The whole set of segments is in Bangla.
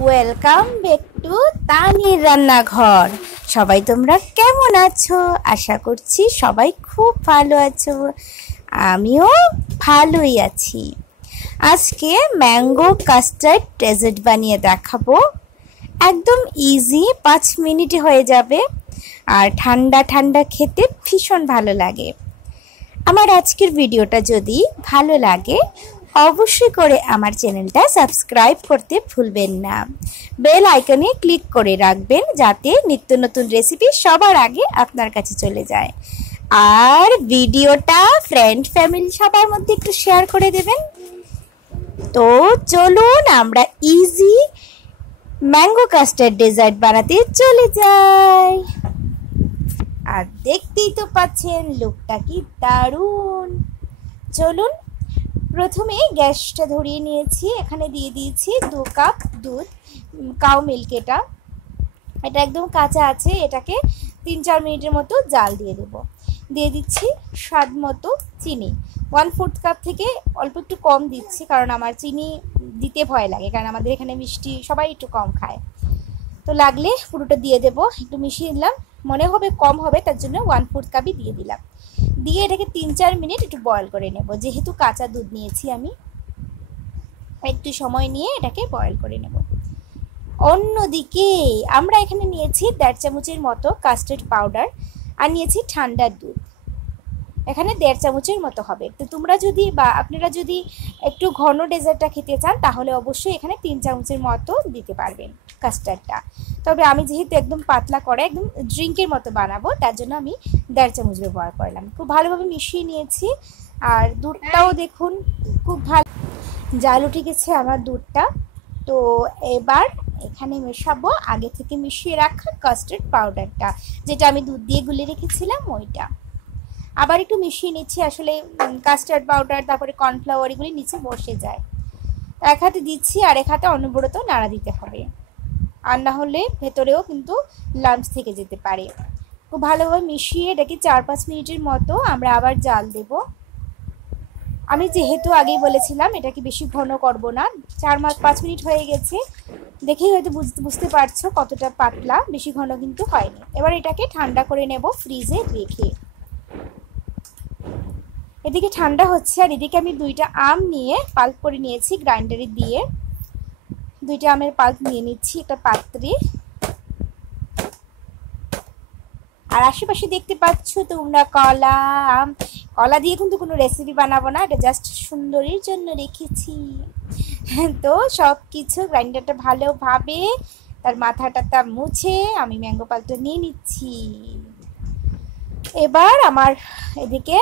ওয়েলকাম ব্যাক টু তানির রান্নাঘর। সবাই তোমরা কেমন আছো? আশা করছি সবাই খুব ভালো আছো। আমিও ভালোই আছি। আজকে ম্যাঙ্গো কাস্টার্ড ডেজার্ট বানিয়ে দেখাবো। একদম ইজি, 5 মিনিটে হয়ে যাবে আর ঠান্ডা ঠান্ডা খেতে ভীষণ ভালো লাগে। আমার আজকের ভিডিওটা যদি ভালো লাগে অবশ্যই করে আমার চ্যানেলটা সাবস্ক্রাইব করতে ভুলবেন না। বেল আইকনে ক্লিক করে রাখবেন যাতে নিত্য নতুন রেসিপি সবার আগে আপনার কাছে চলে যায়। আর ভিডিওটা ফ্রেন্ড ফ্যামিলি সবার মধ্যে একটু শেয়ার করে দেবেন। তো চলুন আমরা ইজি ম্যাঙ্গো কাস্টার্ড ডেজার্ট বানাতে চলে যাই। আর দেখতেই তো পাচ্ছেন লুকটা কি দারুণ। চলুন, প্রথমে গ্যাসটা ধরিয়ে নিয়েছি, এখানে দিয়ে দিয়েছি 2 কাপ দুধ, কাউ মিল্ক। এটা একদম কাঁচা আছে, এটাকে 3-4 মিনিটের মতো জাল দিয়ে দেব। দিয়ে দিচ্ছি স্বাদ মতো চিনি, 1/4 কাপ থেকে অল্প একটু কম দিচ্ছি, কারণ আমার চিনি দিতে ভয় লাগে, কারণ আমাদের এখানে মিষ্টি সবাই একটু কম খায়। তো লাগলে পুরোটা দিয়ে দেব। একটু মিশিয়ে দিলাম, মনে হবে কম হবে তার জন্য 1/4 কাপই দিয়ে দিলাম। দিয়ে এটাকে 3-4 মিনিট একটু বয়েল করে নেব। যেহেতু কাঁচা দুধ নিয়েছি আমি, একটু সময় নিয়ে এটাকে বয়েল করে নেব। অন্যদিকে আমরা এখানে নিয়েছি 1.5 চামচের মতো কাস্টার্ড পাউডার আর নিয়েছি ঠান্ডা দুধ। এখানে 1.5 চামচের মতো হবে। তো তোমরা যদি বা আপনারা যদি একটু ঘন ডেজার্টটা খেতে চান তাহলে অবশ্যই এখানে 3 চামচের মতো দিতে পারবেন কাস্টার্ডটা। তবে আমি যেহেতু একদম পাতলা করে একদম ড্রিঙ্কের মতো বানাবো, তার জন্য আমি 1.5 চামচ ব্যবহার করলাম। খুব ভালোভাবে মিশিয়ে নিয়েছি। আর দুধটাও দেখুন খুব ভালো জাল উঠে গেছে আমার দুধটা। তো এবার এখানে মেশাবো আগে থেকে মিশিয়ে রাখা কাস্টার্ড পাউডারটা, যেটা আমি দুধ দিয়ে গুলে রেখেছিলাম ওইটা। আবার একটু মিশিয়ে নিচ্ছি, আসলে কাস্টার্ড পাউডার তারপরে কর্নফ্লাওয়ার এগুলি নিচে বসে যায়। এক হাতে দিচ্ছি আর এক হাতে অনবরত নাড়া দিতে হবে, আর না হলে ভেতরেও কিন্তু লাম্পস থেকে যেতে পারে। খুব ভালোভাবে মিশিয়ে এটাকে 4-5 মিনিটের মতো আমরা আবার জাল দেব। আমি যেহেতু আগেই বলেছিলাম এটাকে বেশি ঘন করব না, 4-5 মিনিট হয়ে গেছে, দেখেই হয়তো বুঝতে পারছো কতটা পাতলা, বেশি ঘন কিন্তু হয়নি। এবার এটাকে ঠান্ডা করে নেব ফ্রিজে রেখে। এদিকে ঠান্ডা হচ্ছে আর এদিকে আমি 2টা আম নিয়ে পাল্প করে নিয়েছি গ্রাইন্ডারে দিয়ে। 2টা আমের পাল্প নিয়ে নিচ্ছি একটা পাত্রে। আর আশেপাশে দেখতে পাচ্ছ তোমরা কলা, আম। কলা দিয়ে কিন্তু কোনো রেসিপি বানাবো না, এটা জাস্ট সুন্দরীর জন্য রেখেছি। তো সব কিছু গ্রাইন্ডারটা ভালোভাবে তার মাথাটা মুছে আমি ম্যাঙ্গো পাল্পটা নিয়ে নিচ্ছি। এবার আমার এদিকে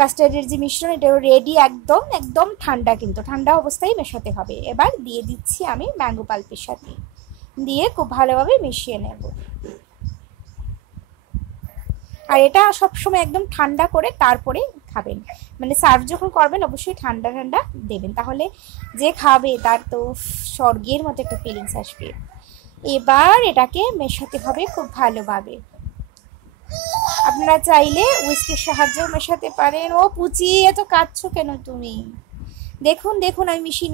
কাস্টার্ডের যে মিশ্রণ এটাও রেডি, একদম ঠান্ডা, কিন্তু ঠান্ডা অবস্থায় মেশাতে হবে। এবার দিয়ে দিচ্ছি আমি ম্যাঙ্গো পাল্পের সাথে, দিয়ে খুব ভালোভাবে মিশিয়ে নেব। আর এটা সবসময় একদম ঠান্ডা করে তারপরে খাবেন, মানে সার্ভ যখন করবেন অবশ্যই ঠান্ডা ঠান্ডা দেবেন, তাহলে যে খাবে তার তো স্বর্গের মতো একটা ফিলিংস আসবে। এবার এটাকে মেশাতে হবে খুব ভালোভাবে। আপনারা চাইলে উইস্কের সাহায্যেও মেশাতে পারেন। ও পুচি, এত কাঁদছো কেন তুমি? দেখুন দেখুন আমি মিশিয়ে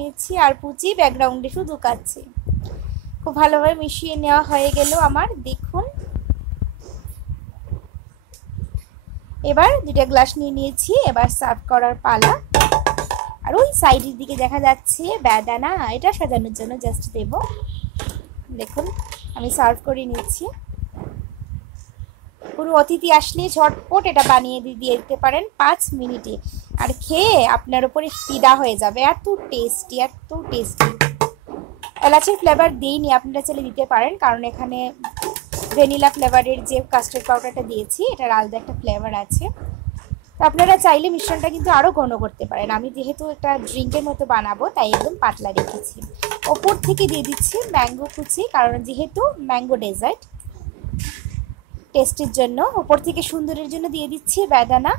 নিচ্ছি আর পুচি ব্যাকগ্রাউন্ডে শুধু কাঁদছে। খুব ভালোভাবে মিশিয়ে নেওয়া হয়ে গেল আমার, দেখুন। এবার 2টা গ্লাস নিয়ে নিয়েছি, এবার সার্ভ করার পালা। আর ওই সাইডের দিকে দেখা যাচ্ছে বেদানা, এটা সাজানোর জন্য জাস্ট দেব। দেখুন আমি সার্ভ করে নিচ্ছি। কোনো অতিথি আসলে ঝটপট এটা বানিয়ে দিয়ে দিতে পারেন 5 মিনিটে, আর খেয়ে আপনার উপরে ফিদা হয়ে যাবে। এত টেস্টি। এলাচের ফ্লেভার দিইনি, আপনারা চাইলে দিতে পারেন, কারণ এখানে ভ্যানিলা ফ্লেভারের যে কাস্টার্ড পাউডারটা দিয়েছি এটার আলাদা একটা ফ্লেভার আছে। তো আপনারা চাইলে মিশ্রণটা কিন্তু আরও ঘন করতে পারেন। আমি যেহেতু একটা ড্রিঙ্কের মতো বানাবো তাই একদম পাতলা রেখেছি। ওপর থেকে দিয়ে দিচ্ছি ম্যাঙ্গো কুচি, কারণ যেহেতু ম্যাঙ্গো ডেজার্ট, টেস্টের জন্য ওপর থেকে সুন্দরের জন্য দিয়ে দিচ্ছি বেদানা।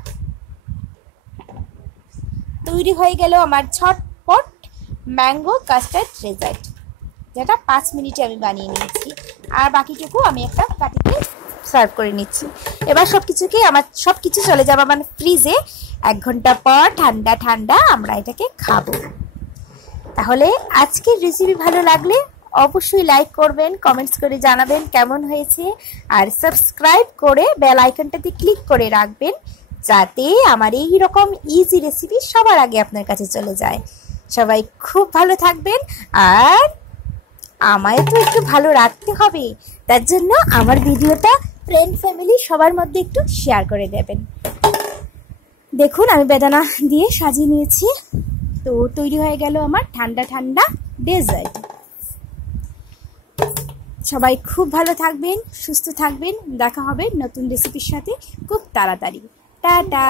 তৈরি হয়ে গেল আমার ঝটপট ম্যাঙ্গো কাস্টার্ড ডেজার্ট, যেটা 5 মিনিটে আমি বানিয়ে নিয়েছি। আর বাকিটুকু আমি একটা বাটিতে সার্ভ করে নিচ্ছি। এবার সব কিছু চলে যাবে মানে ফ্রিজে। 1 ঘন্টা পর ঠান্ডা ঠান্ডা আমরা এটাকে খাবো। তাহলে আজকের রেসিপি ভালো লাগলে অবশ্যই লাইক করবেন, কমেন্টস করে জানাবেন কেমন হয়েছে, আর সাবস্ক্রাইব করে বেল আইকনটাতে ক্লিক করে রাখবেন যাতে আমার এই রকম ইজি রেসিপি সবার আগে আপনার কাছে চলে যায়। সবাই খুব ভালো থাকবেন, আর আমায় তো একটু ভালো রাখতে হবে, তার জন্য আমার ভিডিওটা ফ্রেন্ড ফ্যামিলি সবার মধ্যে একটু শেয়ার করে দেবেন। দেখুন আমি বেদানা দিয়ে সাজিয়ে নিয়েছি, তো তৈরি হয়ে গেল আমার ঠান্ডা ঠান্ডা ডেজার্ট। সবাই খুব ভালো থাকবেন, সুস্থ থাকবেন, দেখা হবে নতুন রেসিপির সাথে খুব তাড়াতাড়ি। টাটা।